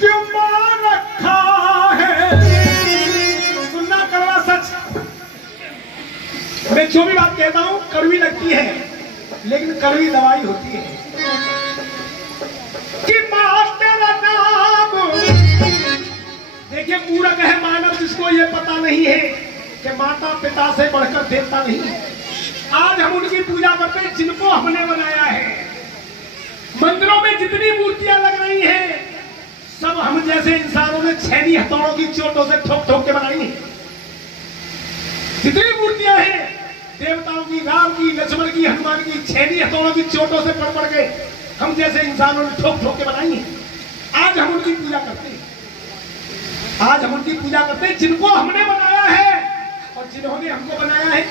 क्यों मार रखा है। सुनना कड़वा सच, मैं जो भी बात कहता हूं कड़वी लगती है लेकिन कड़वी दवाई होती है। कि मां तेरा नाम, देखिए मूर्ख है मानव जिसको ये पता नहीं है कि माता पिता से बढ़कर देवता नहीं है। आज हम उनकी पूजा करते हैं जिनको हमने बनाया है। मंदिरों में जितनी मूर्तियां लग रही हैं सब हम जैसे इंसानों ने छेनी हथौड़ों की चोटों से ठोक ठोक के बनाई है। जितनी मूर्तियां हैं देवताओं की, राम की, लक्ष्मण की, हनुमान की, छेनी हथौड़ों की चोटों से पड़ पड़ के हम जैसे इंसानों ने ठोक ठोक के बनाई है। आज हम उनकी पूजा करते हैं, आज हम उनकी पूजा करते हैं जिनको हमने बनाया है, और जिन्होंने हमको बनाया है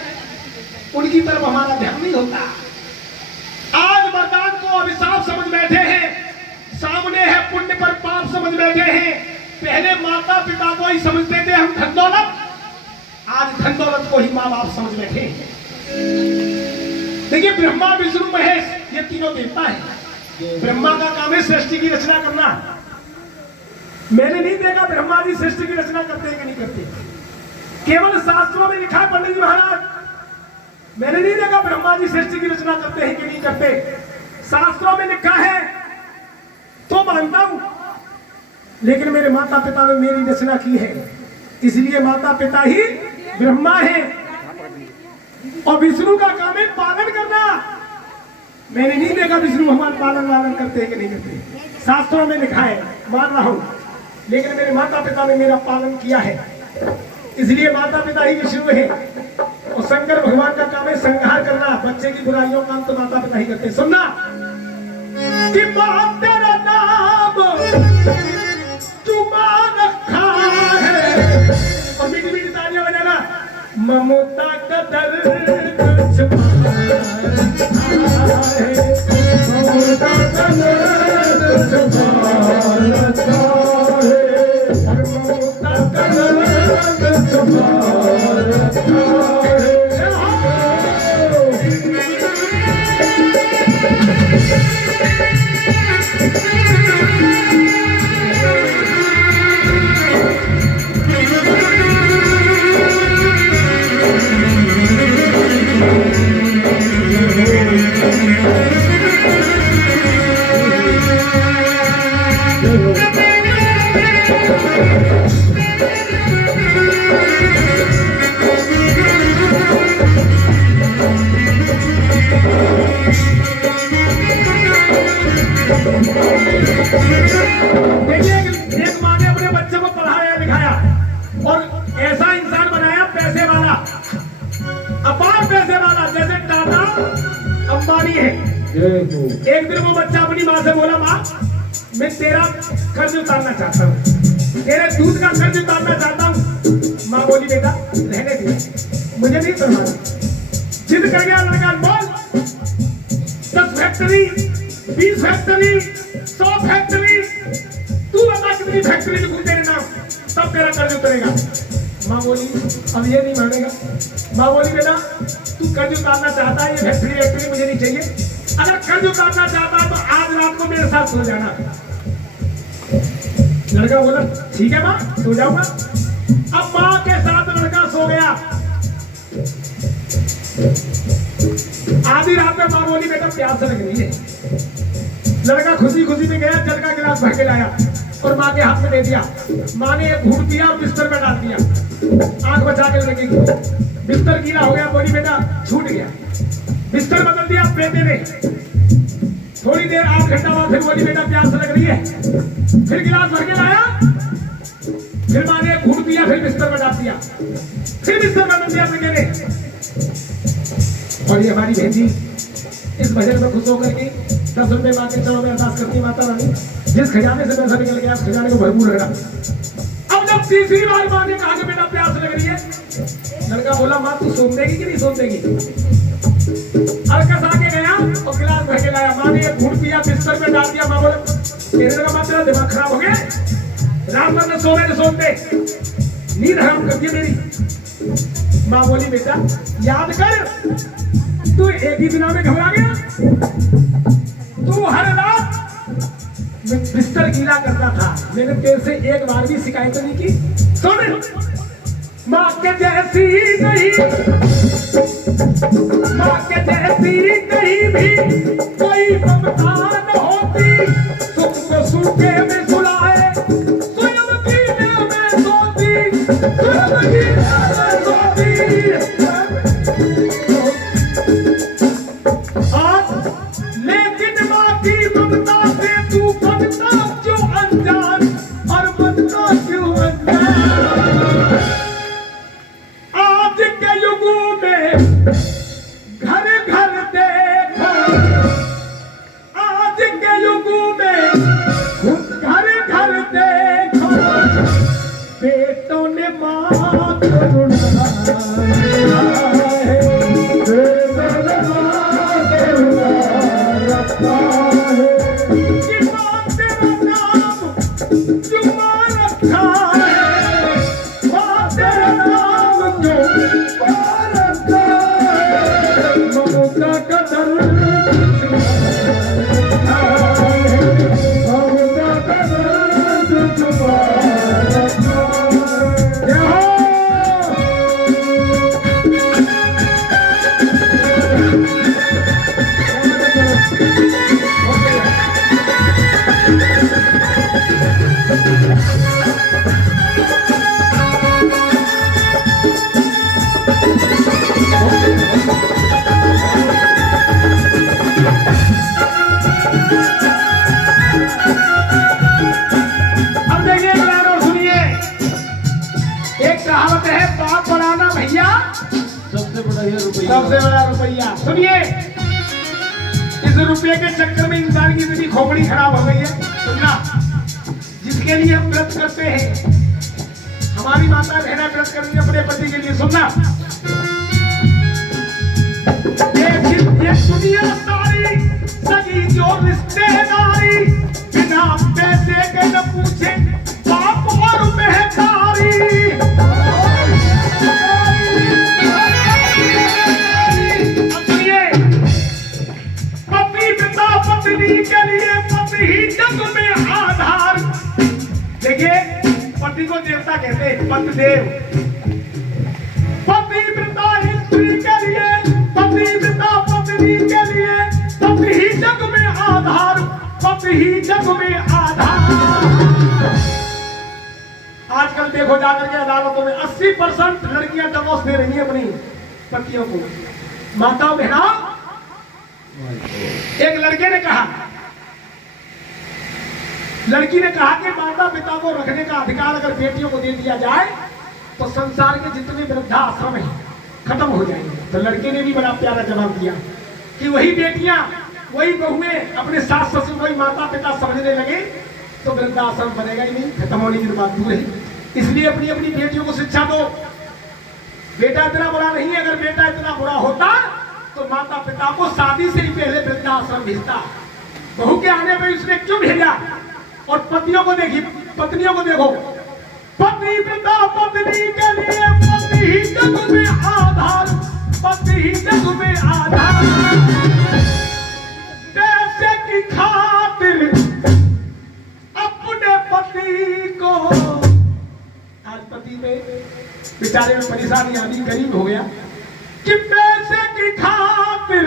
उनकी तरफ हमारा ध्यान नहीं होता। आज वरदान को अभिशाप समझ बैठे हैं, सामने है पुण्य पर पाप समझ बैठे हैं। पहले माता पिता को ही समझते थे हम धन दौलत, आज धन दौलत को ही माँ बाप समझ बैठे हैं। देखिए ब्रह्मा विष्णु महेश ये तीनों देवता हैं। ब्रह्मा का काम है सृष्टि की रचना करना। मैंने नहीं देखा ब्रह्मा जी सृष्टि की रचना करते हैं कि नहीं करते, केवल शास्त्रों में लिखा है पंडित जी महाराज। मैंने नहीं देखा ब्रह्मा जी सृष्टि की रचना करते हैं कि नहीं करते। शास्त्रों में लिखा है तो मानता हूं, लेकिन मेरे माता पिता ने मेरी रचना की है, इसलिए माता पिता ही ब्रह्मा है। और विष्णु का काम है पालन करना। मैंने नहीं देखा विष्णु भगवान पालन वालन करते हैं कि नहीं करते। शास्त्रों में लिखा है, मान रहा हूं, लेकिन मेरे माता पिता ने मेरा पालन किया है, इसलिए माता पिता ही विष्णु है। और शंकर भगवान का काम है संहार करना, बच्चे की बुराइयों का तो माता पिता ही करते। सुनना कि मां तेरा नाम तुम्हारा रखा है, और मीठी मीठी तालियां बजाना। ममता का दर्द छुपा है, ममता का दर्द छुपा रखा है, ममता का दर्द छुपा रखा है। देखिए एक माँ ने अपने बच्चे को पढ़ाया लिखाया और ऐसा इंसान बनाया पैसे वाला, अपार पैसे वाला, जैसे टाटा अंबानी है। एक दिन वो बच्चा अपनी माँ से बोला, माँ मैं तेरा कर्ज उतारना चाहता हूँ, तेरे दूध का कर्ज उतारना चाहता हूँ। माँ बोली बेटा रहने दे, मुझे नहीं उतारना। जिद कर गया लड़का, बोल 10 फैक्ट्री, 20 फैक्ट्री, 100 फैक्ट्री, तू बता कितनी फैक्ट्री लिखूं तेरे नाम, तब तेरा कर्ज उतरेगा। माँ बोली अब ये नहीं मानेगा। माँ बोली बेटा तू कर्ज उतारना चाहता है, ये फैक्ट्री वैक्ट्री मुझे नहीं चाहिए। अगर कर्ज उतारना चाहता है तो आज रात को मेरे साथ सो जाना। लड़का बोला ठीक है माँ सो जाऊंगा। अब माँ के साथ लड़का सो गया। आधी रात में माँ बोली बेटा प्यास लग रही है। लड़का खुशी खुशी में गया, जल का गिलास भर के लाया और माँ के हाथ में दे दिया। माँ ने एक घूट दिया और बिस्तर में डाल दिया, आंख बचा के लड़के की। बिस्तर गीला हो गया, बोली बेटा छूट गया। बिस्तर बदल दिया बेटे ने। थोड़ी देर 8 घंटा बाद फिर बोली बेटा प्यास लग रही है। फिर गिलास भर के लाया, फिर माँ ने घूट दिया, फिर बिस्तर में डाल दिया, फिर बिस्तर बदल दिया बेटे ने। और ये हमारी बहन जी इस भजन में खुश होकर के 10 रुपए माँ के चरणों में अरदास करती माता रानी जिस खजाने से पैसा निकल गया उस खजाने को भरपूर रखना। अब जब तीसरी बार माँ ने कहा कि बेटा प्यास लग रही है, लड़का बोला माँ तू सोम देगी कि नहीं सोम देगी। अलकस आके गया और गिलास भर के लाया। माँ ने एक घूंट पिया, बिस्तर में डाल दिया। माँ बोले कहने लगा माँ तेरा दिमाग खराब हो गया, राम भर में सोने तो सोते, नींद हराम कर दी मेरी। माँ बोली बेटा याद कर तू एक ही दिना में घबरा गया, तू हर रात बिस्तर गीला करता था, मैंने तेरे से एक बार भी शिकायत नहीं की। सुन, माँ के जैसी नहीं, माँ के जैसी कहीं भी कोई ममता न होती, सुख को सूखे में सुलाए, स्वयं कीने में सोती, स्वयं कीने में सोती। लेकिन माँ की ममता से तू बनता क्यों अनजान, और बनता क्यों अनजान। आज के युगों में घर घर देखो, आज के युगों में घर घर देखो, बेटों ने माँ को रुलाया है, बेटों ने माँ को रुला रखा है, कि माँ तेरा नाम जुम्मा रखा है, माँ तेरा नाम जुम्मा रखा है, ममता का दर्द छुपा है, ममता का दर्द छुपा रखा है। जय हो। अब देखिए यार, और सुनिए, एक कहावत है, बाप बढ़ाना भैया सबसे बड़ा ये रुपया। सबसे बड़ा रुपया। सुनिए, इस रुपये के चक्कर में इंसान की जिंदगी खोपड़ी खराब हो गई है। सुनना, जिसके लिए हम व्रत करते हैं, हमारी माता बहना व्रत करती है अपने पति के लिए। सुनना, ये दुनिया सारी सगी जो रिश्तेदारी, बिना पैसे के न पूछे बाप और महतारी। अब सुनिए, पति पिता पत्नी के लिए पति ही जग में आधार। देखिए, पति को देवता कहते हैं, पतिदेव। पति पिता स्त्री के लिए, पति पिता पत्नी के लिए पति ही जग में आधार, पति ही जग में आधार। आजकल देखो जाकर के अदालतों में 80% लड़कियां डिवोर्स दे रही हैं अपनी पतियों को। माताओं बहना, एक लड़के ने कहा, लड़की ने कहा कि माता पिता को रखने का अधिकार अगर बेटियों को दे दिया जाए तो संसार के जितने वृद्धाश्रम हैं खत्म हो जाएंगे। तो लड़के ने भी बड़ा प्यारा जवाब दिया कि वही बेटियां, वही बहुएं अपने सास ससुर, वही माता पिता समझने लगे तो वृद्धाश्रम बनेगा ही नहीं, खत्म होने की बात दूर है। इसलिए अपनी अपनी बेटियों को शिक्षा दो। बेटा इतना बुरा नहीं है, अगर बेटा इतना बुरा होता तो माता पिता को शादी से ही पहले वृद्धाश्रम भेजता। बहू के आने पर उसने क्यों भेजा? और पतियों को देखिए, पत्नियों को देखो, पति पिता पत्नी के लिए पति ही जग में आधार, पति ही जग में आधार। पैसे की खातिर अपने पति को, आज पति में बेचारे में परेशानी आदि गरीब हो गया कि पैसे की खातिर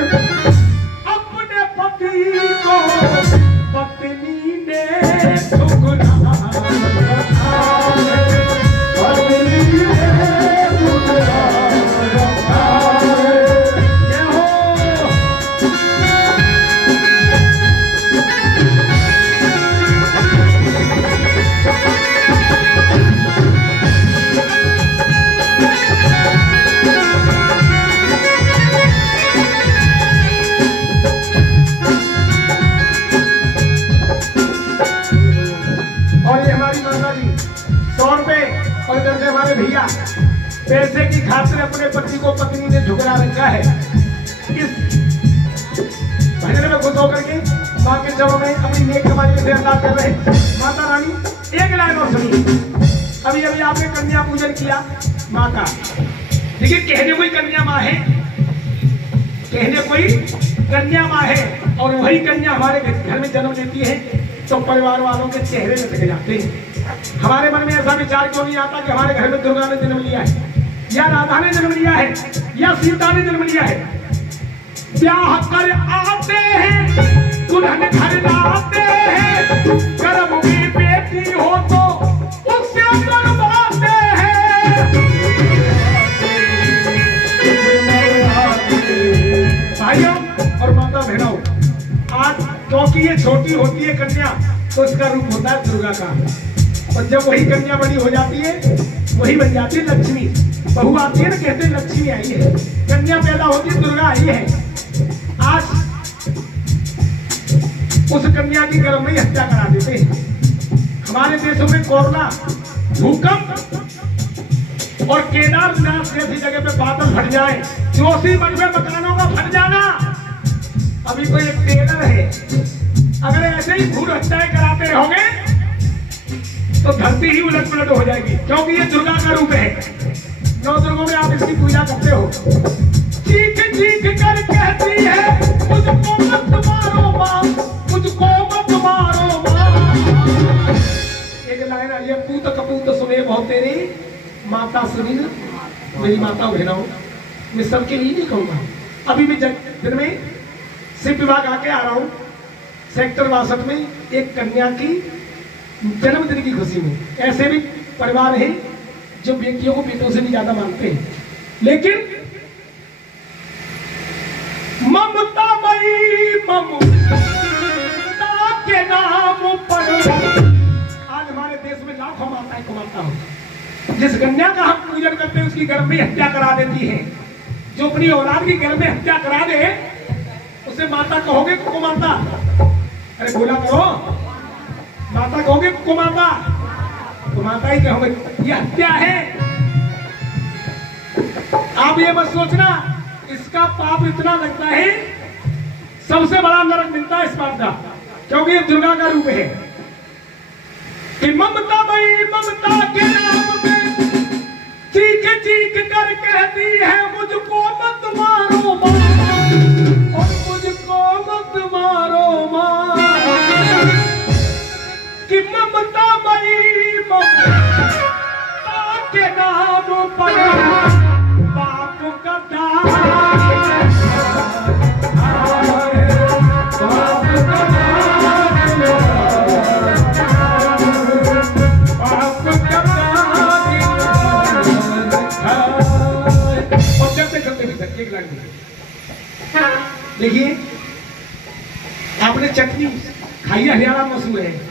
अपने पति को पत्नी ने ठुकरा रखा है, पत्नी ने ठुकरा रखा है। जय हो। भैया पैसे की खातिर अपने पति को पत्नी ने झुकरा रखा है। इस भजन में खुश होकर के माँ के चरणों में अपनी नेक कमाई से अरदास कर रहे। माता रानी, एक लाइन और सुनिए। अभी अभी आपने कन्या पूजन किया माँ का। देखिए, कहने कोई कन्या माँ है, कहने कोई कन्या माँ है, और वही कन्या हमारे घर में जन्म लेती है। तो परिवार वालों के चेहरे लटक जाते हैं। हमारे मन में ऐसा विचार क्यों नहीं आता कि हमारे घर में दुर्गा ने जन्म लिया है, या राधा ने जन्म लिया है, या सीता ने जन्म लिया है। ब्याह कर आते हैं, दुल्हन घर लाते हैं, गर्भ में बेटी हो तो उससे मरवाते हैं। भाइयों और माता बहनों, आज क्योंकि ये छोटी होती है कन्या, तो इसका रूप होता है दुर्गा का। और जब वही कन्या बड़ी हो जाती है, वही बन जाती है लक्ष्मी। बहू आती है ना, कहते हैं लक्ष्मी आई है। कन्या पैदा होती है, दुर्गा आई है। आज उस कन्या की गर्भ में हत्या करा देते हैं। हमारे देशों में कोरोना, भूकंप और केदारनाथ जैसी जगह पे बादल फट जाए, जोशी मन में मकानों का फट जाना। अभी तो एक टेलर है, अगर ऐसे ही भूल हत्याएं कराते रहोगे तो धरती ही उलट पुलट हो जाएगी, क्योंकि ये दुर्गा का रूप है। 9 दुर्गों में आप इसकी पूजा करते हो। चीख चीख कर कहती है, मुझको मत मारो माँ, मुझको मत मारो माँ। एक लाइन आई है, पूत कपूत सुने बहुत तेरी माता सुनी। मेरी माता बहनों, मैं सबके लिए नहीं कहूंगा। अभी भी दिन में शिव विभाग आके आ रहा हूँ, सेक्टर 62 में एक कन्या की जन्मदिन की खुशी में। ऐसे भी परिवार हैं जो बेटियों को बेटों से भी ज्यादा मानते हैं, लेकिन ममता मई ममता के नाम पर आज हमारे देश में लाखों माताएं को मानता हूं। जिस कन्या का हम पूजन करते हैं, उसकी गर्भ में हत्या करा देती है। जो अपनी औलाद की गर्भ में हत्या करा दे, उसे माता कहोगे को माता? अरे बोला करो, माता कहोगे को माता? तो माता ही कहोगे। ये हत्या है। आप ये मत सोचना इसका पाप इतना लगता है, सबसे बड़ा नरक मिलता है इस बात का, क्योंकि ये दुर्गा का रूप है कि ममता मई ममता के नाम पे चीख चीख कर कहती है, मुझको मत मारो माँ, और मुझको मत मारो माँ। कि ममता मई ममता के नाम पर बाप का दान, बाप का दान, बाप का दान। और चलते चलते भी तक एक लाइन देखिए, आपने चटनी खाई, हरियाणा मशहूर है।